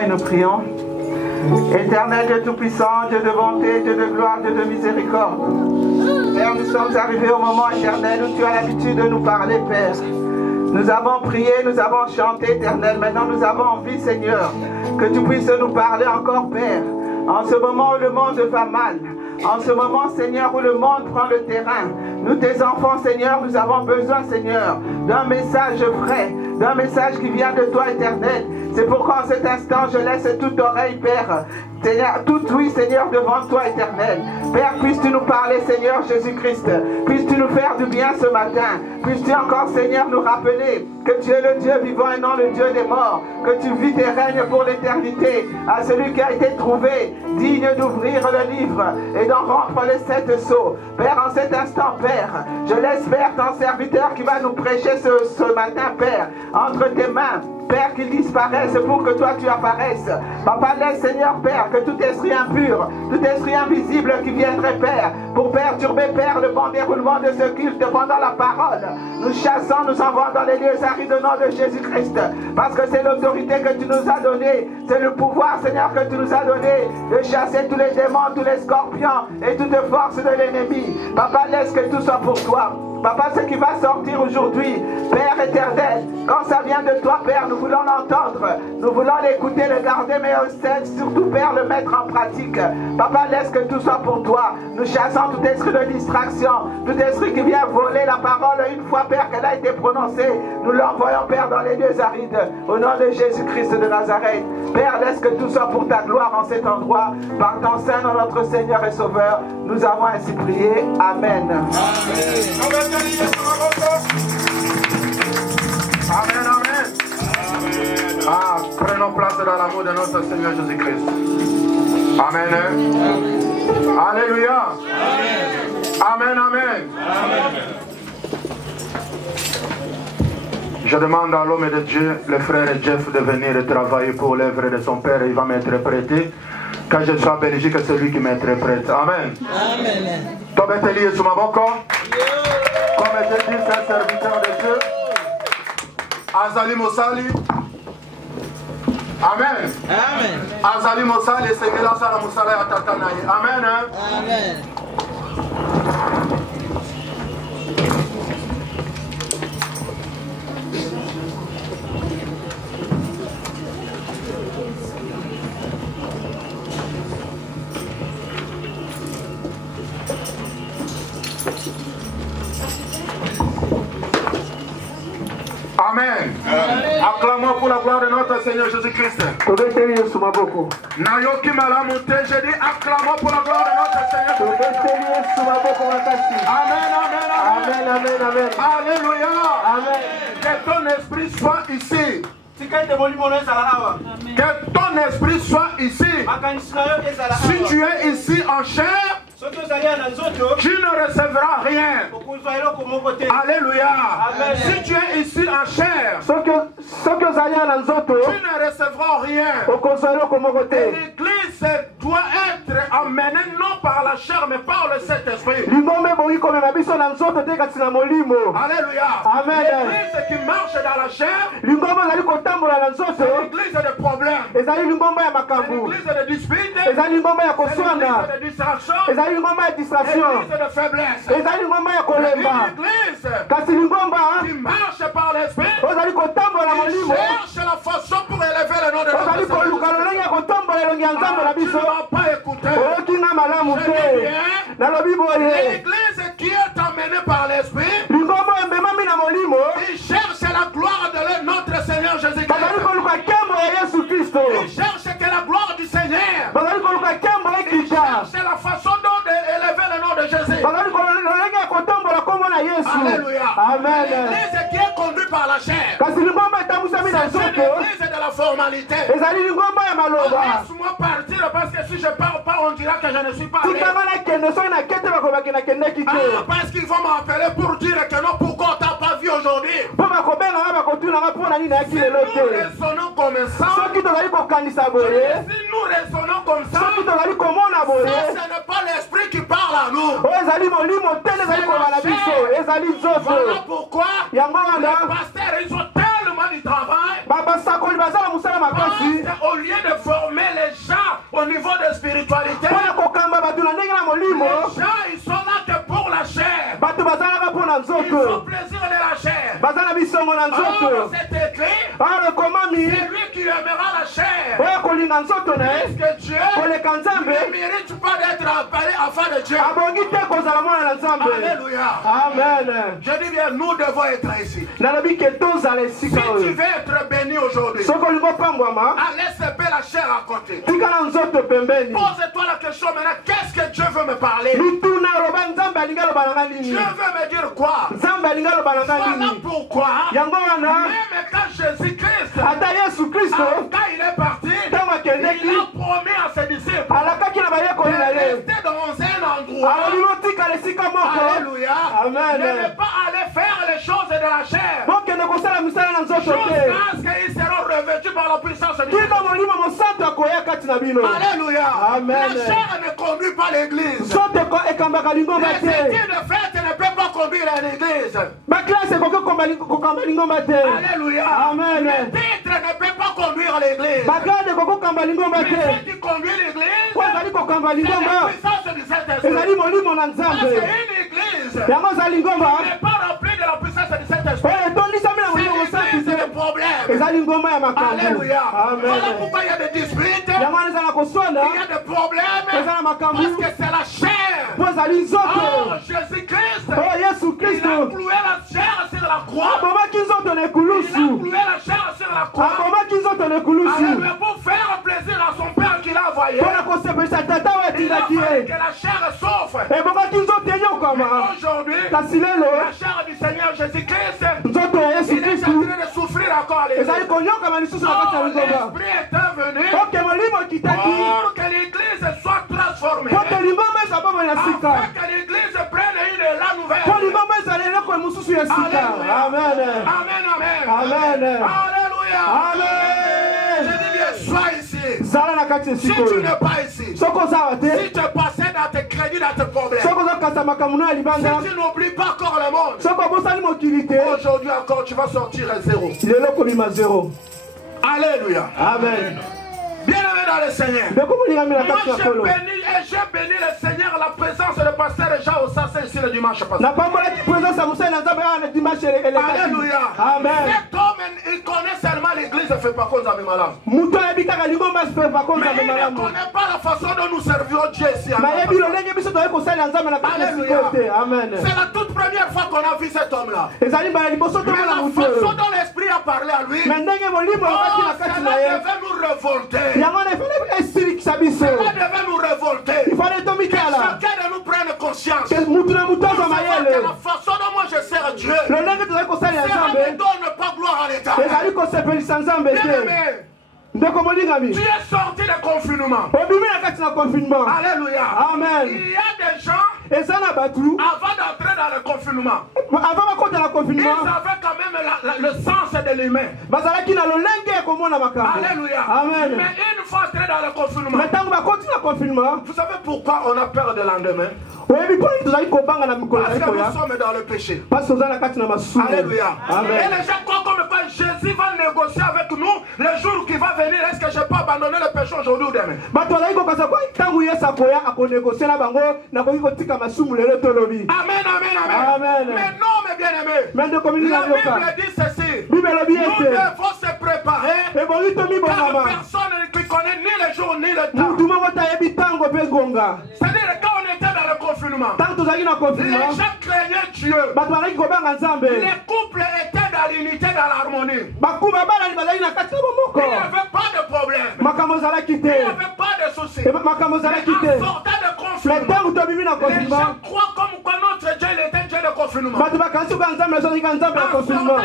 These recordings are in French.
Et nous prions. Éternel Dieu Tout-Puissant, Dieu de bonté, Dieu de gloire, Dieu de miséricorde. Père, nous sommes arrivés au moment éternel où tu as l'habitude de nous parler, Père. Nous avons prié, nous avons chanté, Éternel. Maintenant, nous avons envie, Seigneur, que tu puisses nous parler encore, Père. En ce moment où le monde va mal, en ce moment, Seigneur, où le monde prend le terrain, nous, tes enfants, Seigneur, nous avons besoin, Seigneur, d'un message frais, d'un message qui vient de toi, Éternel. C'est pourquoi en cet instant, je laisse toute oreille, Père, Seigneur, tout oui, Seigneur, devant toi, Éternel. Père, puisses-tu nous parler, Seigneur Jésus-Christ. Puisses-tu nous faire du bien ce matin. Puisses-tu encore, Seigneur, nous rappeler que tu es le Dieu vivant et non le Dieu des morts. Que tu vis et règnes pour l'éternité. À celui qui a été trouvé, digne d'ouvrir le livre et d'en rompre les 7 sceaux. Père, en cet instant, Père, je laisse, Père, ton serviteur qui va nous prêcher ce matin, Père, entre tes mains. Père, qu'il disparaisse pour que toi tu apparaisses. Papa, laisse, Seigneur, Père, que tout esprit impur, tout esprit invisible qui viendrait, Père, pour perturber, Père, le bon déroulement de ce culte pendant la parole. Nous chassons, nous envoyons dans les lieux arides au nom de Jésus-Christ. Parce que c'est l'autorité que tu nous as donnée. C'est le pouvoir, Seigneur, que tu nous as donné de chasser tous les démons, tous les scorpions et toute force de l'ennemi. Papa, laisse que tout soit pour toi. Papa, ce qui va sortir aujourd'hui, Père éternel, quand ça vient de toi, Père, nous voulons l'entendre, nous voulons l'écouter, le garder, mais surtout, Père, le mettre en pratique. Papa, laisse que tout soit pour toi. Nous chassons tout esprit de distraction, tout esprit qui vient voler la parole une fois, Père, qu'elle a été prononcée. Nous l'envoyons, Père, dans les lieux arides, au nom de Jésus-Christ de Nazareth. Père, laisse que tout soit pour ta gloire en cet endroit. Par ton sein, notre Seigneur et Sauveur, nous avons ainsi prié. Amen. Amen. Amen, amen. Ah, prenons place dans l'amour de notre Seigneur Jésus-Christ. Amen. Alléluia. Amen, amen. Je demande à l'homme de Dieu, le frère Jeff, de venir travailler pour l'œuvre de son Père. Il va m'interpréter. Quand je sois béni, que celui qui m'interprète. Amen. Amen. Comme je dis, c'est un serviteur de Dieu. Azali Mosali. Amen. Amen. Azali Mosali, c'est que là, ça la Mosala à Tatanaï. Amen. Amen. Amen. Acclamons pour la gloire de notre Seigneur Jésus-Christ. Nayoki Malamute, je dis acclamons pour la gloire de notre Seigneur Jésus-Christ. Amen, amen, amen. Amen, amen. Alléluia. Amen. Que ton esprit soit ici. Que ton esprit soit ici. Si tu es ici en chair, tu ne recevras rien. Alléluia. Si tu es ici en chair, tu ne recevras rien. L'église doit être emmenée non par la chair mais par le Saint-Esprit. Alléluia. L'église qui marche dans la chair, c'est l'église de problèmes, c'est l'église de disputes, c'est l'église de distraction, distraction, l'église de faiblesse. L'église qui marche par l'esprit, qui cherche la façon pour élever le nom de notre Seigneur. Tu ne m'as pas écouté. L'église qui est emmenée par l'esprit, il cherche la gloire de notre Seigneur Jésus-Christ. Il cherche que la gloire du Seigneur. Il cherche la façon dont élever le nom de Jésus. Alléluia. Amen. L'église qui est conduite par la chair, c'est l'église de la formalité. Laisse-moi partir parce que si je parle pas, on dira que je ne suis pas allé. Parce qu'ils vont m'appeler pour dire que non, pourquoi on t'a pas vu aujourd'hui. Si nous raisonnons comme ça, ce n'est pas l'esprit qui parle à nous. Voilà pourquoi les pasteurs, ils ont tellement du travail. Au lieu chair. Puisque Dieu ne mérite pas d'être appelé enfant de Dieu. Alléluia. Amen. Je dis bien, nous devons être ici. Si tu veux être béni aujourd'hui, laisse la chair à côté. Pose-toi la question maintenant, qu'est-ce que Dieu veut me parler? Dieu veut me dire quoi? Voilà pourquoi, même quand Jésus-Christ, quand il est parti, il a promis à ses disciples de rester dans un endroit. Alléluia. De ne pas aller faire les choses de la chair. Jusqu'à ce qu'ils seront revêtus par la puissance de Dieu. Alléluia. La chair ne conduit pas l'église. Les études de fête ne peuvent pas conduire à l'église. Alléluia. Le titre ne peut pas conduire à l'église. Mais ce qui conduit l'église, c'est la puissance du Saint-Esprit. Parce qu'une église qui n'est pas remplie de la puissance du Saint-Esprit, c'est l'église le problème. Alléluia. Voilà pourquoi il y a des disputes, il y a des problèmes, parce que c'est la chair. Oh, Jésus-Christ, il a cloué la chair sur la croix. Il a cloué la chair sur la croix. Alléluia, pour faire plaisir à son Père qu'il a envoyé. Il a fallu que la chair souffre. Aujourd'hui, la chair du Seigneur Jésus-Christ, il est en train de souffrir encore. L'Esprit est venu pour que l'Église soit transformée. Afin que l'Église prenne une élan nouvelle. Amen. Amen. Alléluia. Je dis bien, sois ici. Si tu n'es pas ici, si tu es passé dans tes crédits, dans tes problèmes, si tu n'oublies pas encore le monde, aujourd'hui encore tu vas sortir à zéro. Alléluia. Amen. Bien-aimé dans le Seigneur, moi j'ai béni le Seigneur à la présence de pasteur Jean au Sassé ici le dimanche passé. Alléluia. Amen. Cet homme, il connaît seulement l'église ne fait pas cause à mes malades. Mais il ne connaît pas la façon dont nous servons Dieu ici. Alléluia. C'est la toute première fois qu'on a vu cet homme-là. Mais la façon dont l'Esprit a parlé à lui, cela devait nous révolter. Cela devait nous révolter. Que chacun de nous prenne conscience. Que la façon dont moi je sers Dieu, c'est à ne pas gloire à l'État. Tu es sorti de confinement. Alléluia. Amen. Il y a des gens, avant d'entrer dans le confinement, ils avaient quand même le sens de l'humain. Alléluia. Amen. Mais une fois entré dans le confinement, vous savez pourquoi on a peur de lendemain? Parce que nous sommes dans le péché. Alléluia. Amen. Et les gens croient comme quoi Jésus va négocier avec nous le jour qui va venir. Est-ce que je peux abandonner le péché aujourd'hui ou demain? Amen. Mais non, mes bien-aimés. La Bible dit ceci. Nous devons se préparer. Car personne ne connaît ni le jour ni le temps. C'est-à-dire quand on était dans le confinement, les gens craignaient Dieu. Les couples étaient dans l'unité, dans l'harmonie. Il n'y avait pas de problème. Il n'y avait pas de soucis. Mais en sortant de confinement, les gens croient comme quoi notre Dieu était Dieu de confinement. En sortant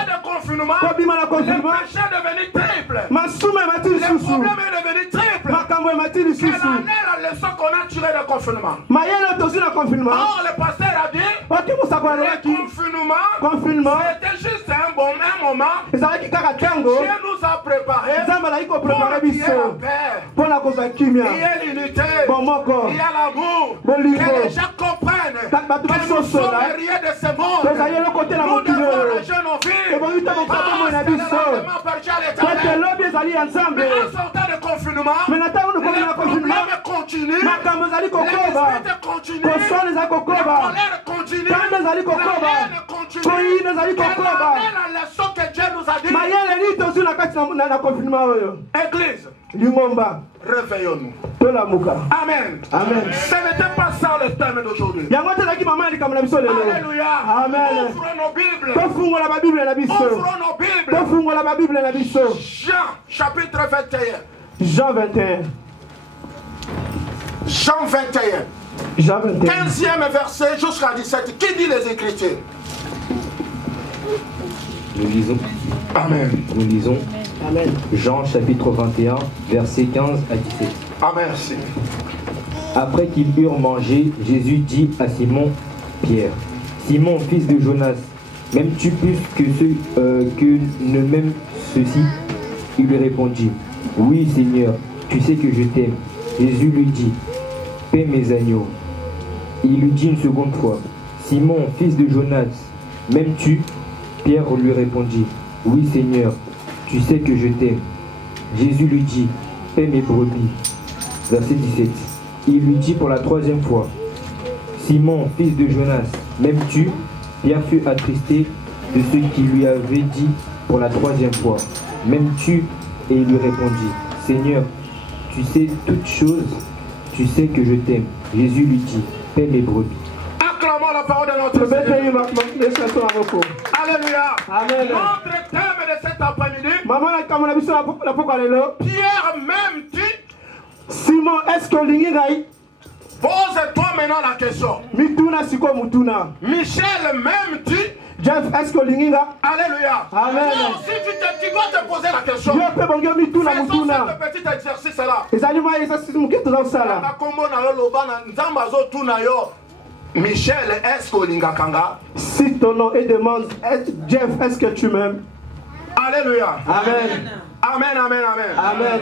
de confinement, le péché est devenu triple. Le problème est devenu triple. Quelle est la leçon qu'on a tirée de confinement? Or, le pasteur a dit, le confinement, c'était juste un moment. Dieu nous a préparé pour qu'il y ait la paix, il y ait l'unité, il y a l'amour, que les gens comprennent que nous sommes rien de ce monde. Nous devons ranger nos vies. Mais en sortant de confinement, les problèmes continuent, les esprits continuent, les colères continuent, la haine continue. Quelle est la leçon que Dieu nous a dit. Église, réveillons-nous. Amen. Amen. Ce n'était pas ça le thème d'aujourd'hui. Alléluia. Amen. Ouvrons nos Bibles. Ouvrons Ouvrons nos Bibles. la Bible. Jean, chapitre 21. Jean 21. Jean 21. Jean 21. 15e verset jusqu'à 17. Qui dit les Écritures? Nous lisons. Amen. Nous lisons. Amen. Jean chapitre 21, versets 15 à 17. Ah, merci. Après qu'ils eurent mangé, Jésus dit à Simon Pierre, Simon, fils de Jonas, m'aimes-tu plus que ne m'aiment ceux-ci? Il lui répondit, oui Seigneur, tu sais que je t'aime. Jésus lui dit, paie mes agneaux. Il lui dit une seconde fois, Simon, fils de Jonas, m'aimes-tu? Pierre lui répondit, oui Seigneur, tu sais que je t'aime. Jésus lui dit, paie mes brebis. Verset 17. Il lui dit pour la troisième fois, Simon, fils de Jonas, m'aimes-tu? Pierre fut attristé de ce qu'il lui avait dit pour la troisième fois. M'aimes-tu? Et il lui répondit, Seigneur, tu sais toutes choses, tu sais que je t'aime. Jésus lui dit, paie mes brebis. Acclamons la parole de notre Seigneur. Alléluia. Amen. Notre thème de cet après-midi, Pierre, m'aimes-tu? Simon, est-ce que l'ingai? Pose-toi maintenant la question. Mituna siko mutuna. Michel, m'aimes-tu? Jeff, est-ce que l'inga? Alléluia. Amen. Toi aussi, tu dois te poser la question. Yo pe bongo mituna Faisons mutuna. ce petit exercice-là. Ezali ma yesa sisi muketo za usala. Na kombo na yo loba na nzamba zo tuna yo. Michel, est-ce que linga kanga? Si ton nom et demande, Jeff, est-ce que tu m'aimes? Alléluia. Amen. Amen, amen, amen. Amen.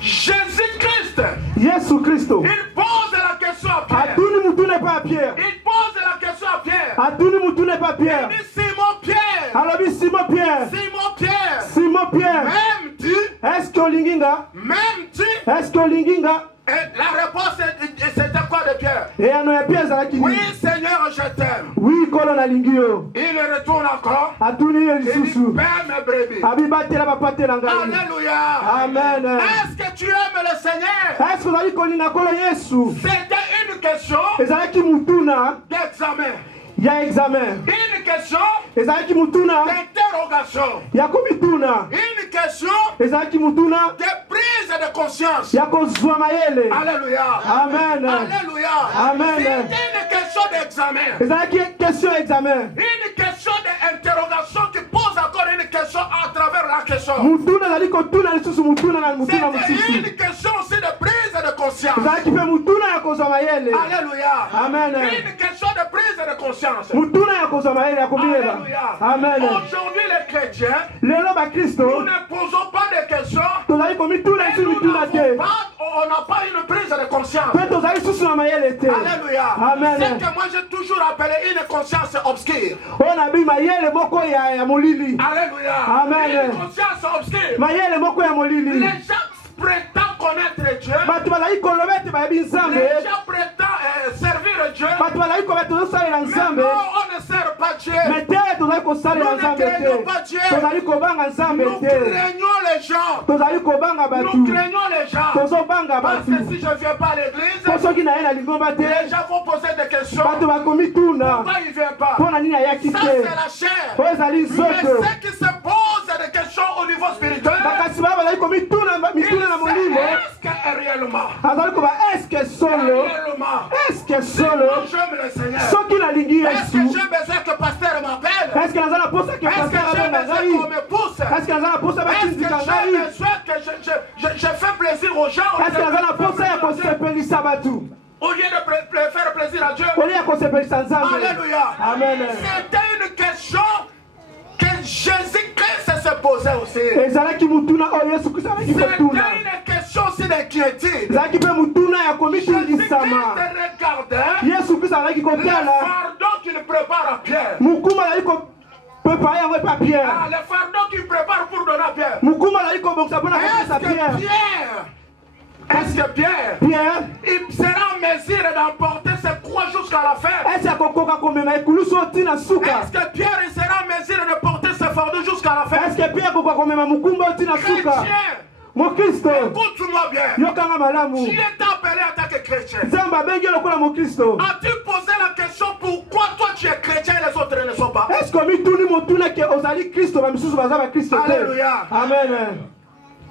Jésus-Christ, Yesu Christo. il pose la question à Pierre. Atuni mutune pas Pierre. Il pose la question à Pierre. Atuni mutune pas Pierre. Il dit Simon Pierre. Alors Simon Pierre. Simon Pierre. Simon Pierre. M'aimes-tu? Est-ce que linginga? M'aimes-tu? Est-ce que linginga? Et la réponse c'était quoi de Pierre? Et à nous Pierre zala kini. Oui Seigneur, je t'aime. Oui, kolona lingio. Il retourne encore. Atuni Il dit yesusu. paie mes brebis. Abibatela bapatela ngai. Alléluia. Amen. Est-ce que tu aimes le Seigneur? Est-ce que zali kolinga kola Yesu? C'était une question Ezalaki mutuna d'examen. ya examen. Une question Ezalaki mutuna d'interrogation. ya komituna. Une question Ezalaki mutuna de prise de conscience. ya kozwa mayele. Alléluia. Amen. Alléluia. Amen. C'était une question d'examen. Ezalaki question examen. Une question d'interrogation qui pose encore une question à travers la question. Mutuna zali kotuna lisusu mutuna na mutuna C'était mususu. une question aussi de prise de conscience. Ezalaki pe mutuna ya kozwa mayele. Alléluia. Amen. Une question de prise de conscience. Mutuna ya kozwa mayele ya komiyela. Alléluia. Amen. Aujourd'hui les chrétiens, Lelo ba Kristo nous ne posons pas de questions. tozali komituna Et lisusu nous mituna te. on n'a pas une prise de conscience. Pe tozali susu na mayele te. Alléluia. Amen. C'est que moi j'ai toujours appelé une conscience obscure. Oyo na bi mayele moko ya molili. Alléluia. Amen. Une conscience obscure. Mayele moko ya molili. Les gens prétendent connaître Dieu. Bato bazali koloba ete bayebi nzambe. Les gens prétendent servir Dieu. Bato bazali koba tozosalela Mais nzambe. non, on ne sert pas Dieu. me te tozali kosalela nzambe te. Tozali kobanga nzambe Nous te. craignons les gens. Tozali kobanga Nous batu. craignons les gens. Tozobanga Parce batu. que si je ne viens pas à l'église, Po soki naye na lingomba te. les gens vont poser des questions. Bato bakomi tuna. Pourquoi il ne vient pas? Mpo na nini ayaki Ça, te. c'est la chair. Oyo ezali Mais nzoto. ceux qui se posent des questions au niveau spirituel, bakasi baa bazali komituna mituna na molimo. est-ce que réellement, azali koba eske solo. Eske solo. j'aime le Seigneur? Soki nalingi Est-ce que Yesu. j'ai besoin que pasteur m'appelle? Eske naza na posa ke Est-ce que pasteur j'ai abenga besoin ngai. qu'on me pousse? Est-ce que naza na posa Est-ce que batindika j'ai ngai. besoin que je fais plaisir aux gens? Est-ce que naza na posa ya kosepelisa batu. Au lieu de faire plaisir à Dieu. Oli ya kosepelisa nzambe. Alléluia. Amen. C'était une question que Jésus-Christ se posait aussi. ezalaki mutuna oyo Yesu Kristo alaki C'était kotuna. une question aussi d'inquiétude. ezalaki mpe mutuna ya komitundisama. Jésus-Christ regardait Yesu Kristo alaki le kotala. fardeau qu'il prépare à Pierre. mukuma alaki kopepare yango epa Pierre. Ah, le fardeau qu'il prépare pour donner à Pierre. mukuma alaki kobongisa mpona Est-ce kopesa que Pierre. Pierre il sera en mesure d'emporter ses croix jusqu'à la fin? esi akokoka komema ekulusu otina suka. Est-ce que Pierre il sera en mesure de porter ses s'efforcer jusqu'à la fin. Est-ce que Pierre peut comme même mukumba tina suka? Mon Christ. Écoute-moi bien. Yokanga malamu. Qui est appelé en tant que chrétien? Zamba bengi lokola mon Christ. As-tu posé la question pourquoi toi tu es chrétien et les autres ne sont pas? Est-ce que mi tuni motuna ke ozali Christ ba misusu baza ba Christ? Alléluia. Amen.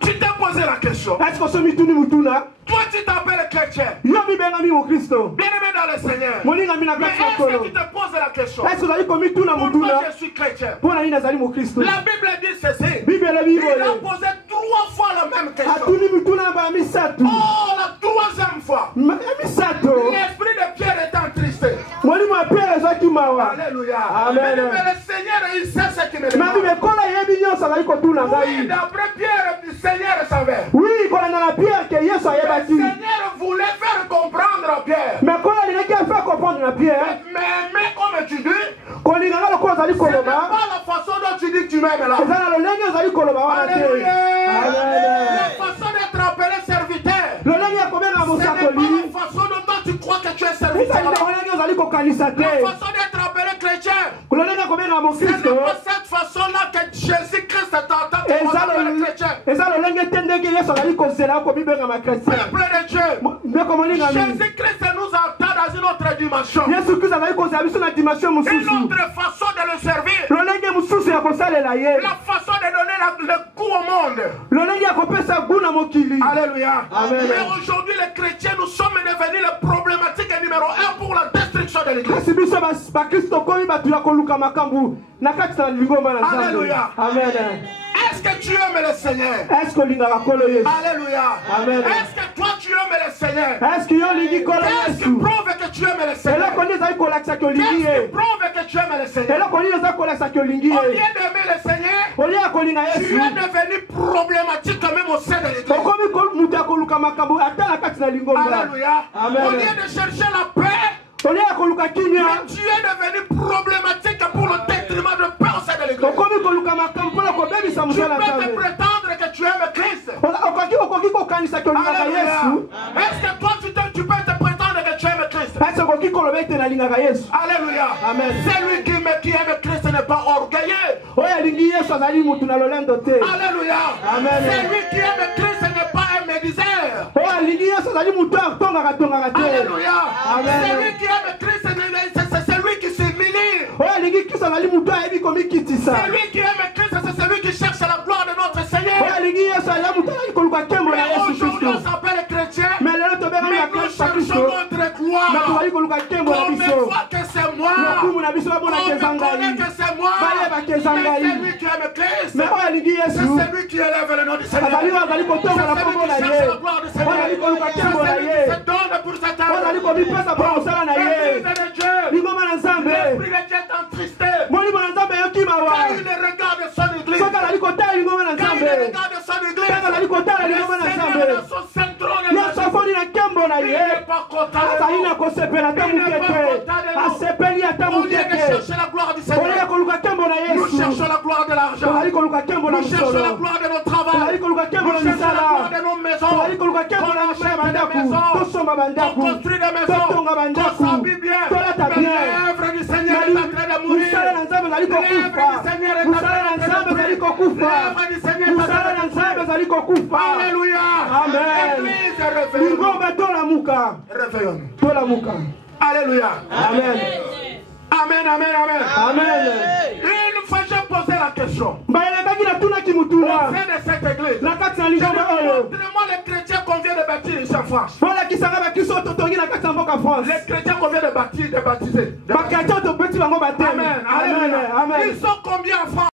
Tu t'es posé la question. Est-ce que ce mi tuni mutuna? Toi tu t'appelles chrétien. Yo mi benga mi mon Christ. Bien-aimé dans le Seigneur. Moninga mi na Mais est-ce que tu te poses la question? Est-ce que vous avez commis tout la Pourquoi mutuna? je suis chrétien? Pour la ina zali mon Christ. La Bible dit ceci. Bible la Il Bible. a posé 3 fois la même question. Atuni mutuna ba misatu. Oh, la 3e fois. Misatu. L'esprit de Pierre est entristé. Mwalimu wa Pierre zaki mawa. Alléluia. Amen. Mais le Seigneur, il sait ce qu'il me Ma demande. Bible kola yebi nyosa zali kotuna Oui, ngai. d'après Pierre, le Seigneur savait. Oui, kola na Pierre ke Yesu Le ayebaki. Seigneur voulait faire comprendre à Pierre. Mais kola linaki faire comprendre na Pierre. Mais comme tu dis, Kolinga ngalo ko zali ce n'est koloba. pas la façon dont tu dis que tu m'aimes là. Ezana lo lengi zali koloba wana te. Alléluia. Amen. La façon d'être appelé serviteur. Lo lengi akobenga Ce n'est pas mosakoli. la façon dont tu crois que tu es Ezali serviteur. lo lengi zali kokanisa te. La façon d'être appelé chrétien. Lo lengi akobenga mo Ce n'est Christ. pas cette façon-là que Jésus-Christ t'entend te appelé chrétien. Ezalo lengi tendeki Yesu zali kozela ko bibenga ma chrétien. Peuple de Dieu. Ndeko molinga mi. Jésus-Christ nous attend dans une autre dimension. Yesu Christ azali kozela biso na dimension Une mosusu. autre façon de le servir. Lo lengi mosusu ya kosalela ye. La façon de donner le goût au monde. Lo lengi akopesa goût na mokili. Alléluia. Amen. Mais aujourd'hui, les chrétiens, nous sommes devenus la problématique numéro 1 pour la destruction de l'église. kasi biso bakristo komi bato ya koluka makambo na kati na lingomba na nzambe. Alléluia. Amen. Est-ce que tu aimes le Seigneur? Est-ce que olingaka kolo Yesu? Alléluia. Amen. Est-ce que toi tu aimes le Seigneur? Est-ce que yo olingi kolo Qu'est-ce qui Yesu? prouve que tu aimes le Seigneur? eloko nini ezali kolakisaki olingi Qu'est-ce ye? qui prouve que tu aimes le Seigneur? eloko nini ezali kolakisaki olingi Au lieu ye? d'aimer le Seigneur, olia ya kolinga tu Yesu es devenu problématique même au sein de l'église. okomi moto ya koluka makambo ata na kati na lingomba. Alléluia. Amen. Au lieu de chercher la paix, olia ya koluka kimia mais tu es devenu problématique pour le détriment de paix au sein de l'église. okomi koluka makambo mpona kobebisa Tu mosala peux na te nzambe. prétendre que tu aimes Christ. okoki kokanisaki olingaka Alléluia. Yesu. Est-ce que toi tu peux te prétendre que tu aimes Christ? ese okoki koloba ete nalingaka Yesu. Alléluia. Amen. Celui qui aime Christ n'est pas orgueilleux. oyo alingi Yesu azali motu na lolendo te. Alléluia. Amen. Celui qui aime Christ n'est pas un médiseur. oyo alingi Yesu azali motu atongaka te. Alléluia. Amen. Celui qui aime Christ, c'est celui qui s'humilie. oyo alingi Kristo azali motu ayebi komikitisa. Celui qui aime Christ, c'est celui qui cherche la gloire de notre oyo Seigneur. alingi Yesu azali motu azali koluka nkembo na Mais Yesu aujourd'hui, on Kristo. s'appelle chrétien. mais lelo tobengami Mais na nous Kristo cherchons Kristo. notre mais gloire. tozali koluka nkembo na Comme une biso. fois que c'est moi, lokumu na biso babonaka on eza me connaît ngai. que c'est moi. bayebaka eza Mais ngai. celui qui aime Christ, mais oyo alingi c'est Yesu celui qui élève le nom du Seigneur. azali kotongola C'est kombo celui na qui ye. cherche la gloire du oyo Seigneur. azali koluka C'est nkembo na celui qui ye. se donne pour cette oyo azali komipesa mpo mosala na ye. Église de Dieu. lingomba na nzambe. L'esprit de Dieu est entristé. molimo na nzambe yoki mawa. Quand il regarde son église, soki azali kotala lingomba na quand il nzambe. regarde son église, soki azali kotala le lingomba na Seigneur nzambe. dans son saint trône, yesu afoni na nkembo na il ye. n'est pas content de azali na nous. kosepela ata moke te. asepeli ata Au moke lieu de te. chercher la gloire du olia Seigneur, koluka nkembo na nous yesu. cherchons la gloire de l'argent. tozali koluka nkembo na Nous cherchons la misolo. gloire de nos tozali travaux. koluka nkembo Nous na cherchons la gloire misala. de nos maisons. tozali koluka nkembo na achète des bandaku. maisons. tosomba On bandaku. construit des maisons. totonga On bandaku. s'habille bien. tolata Mais bien. l'œuvre du Seigneur est en train de mourir. musala na nzambe ezali kokufa. musala na nzambe ezali kokufa. L'œuvre du Seigneur est en musala train na de nzambe mourir. ezali kokufa. Alléluia. Amen. Église, réveillons-nous. lingomba tolamuka. Réveillons-nous. tolamuka. Alléluia. Amen. Amen, amen, amen. Amen. Une fois j'ai posé la question. bayelekaki natunaki Au mutuna. sein de cette église, na kati na je dis, lingomba oyo. montrez-moi les chrétiens qu'on vient de bâtir ici en France. bolakisaka bakristo totongi na kati ya mboka France. Les chrétiens qu'on vient de baptiser. bakristo topeti bango bateme. Amen. Alléluia. Amen. Ils sont combien en France?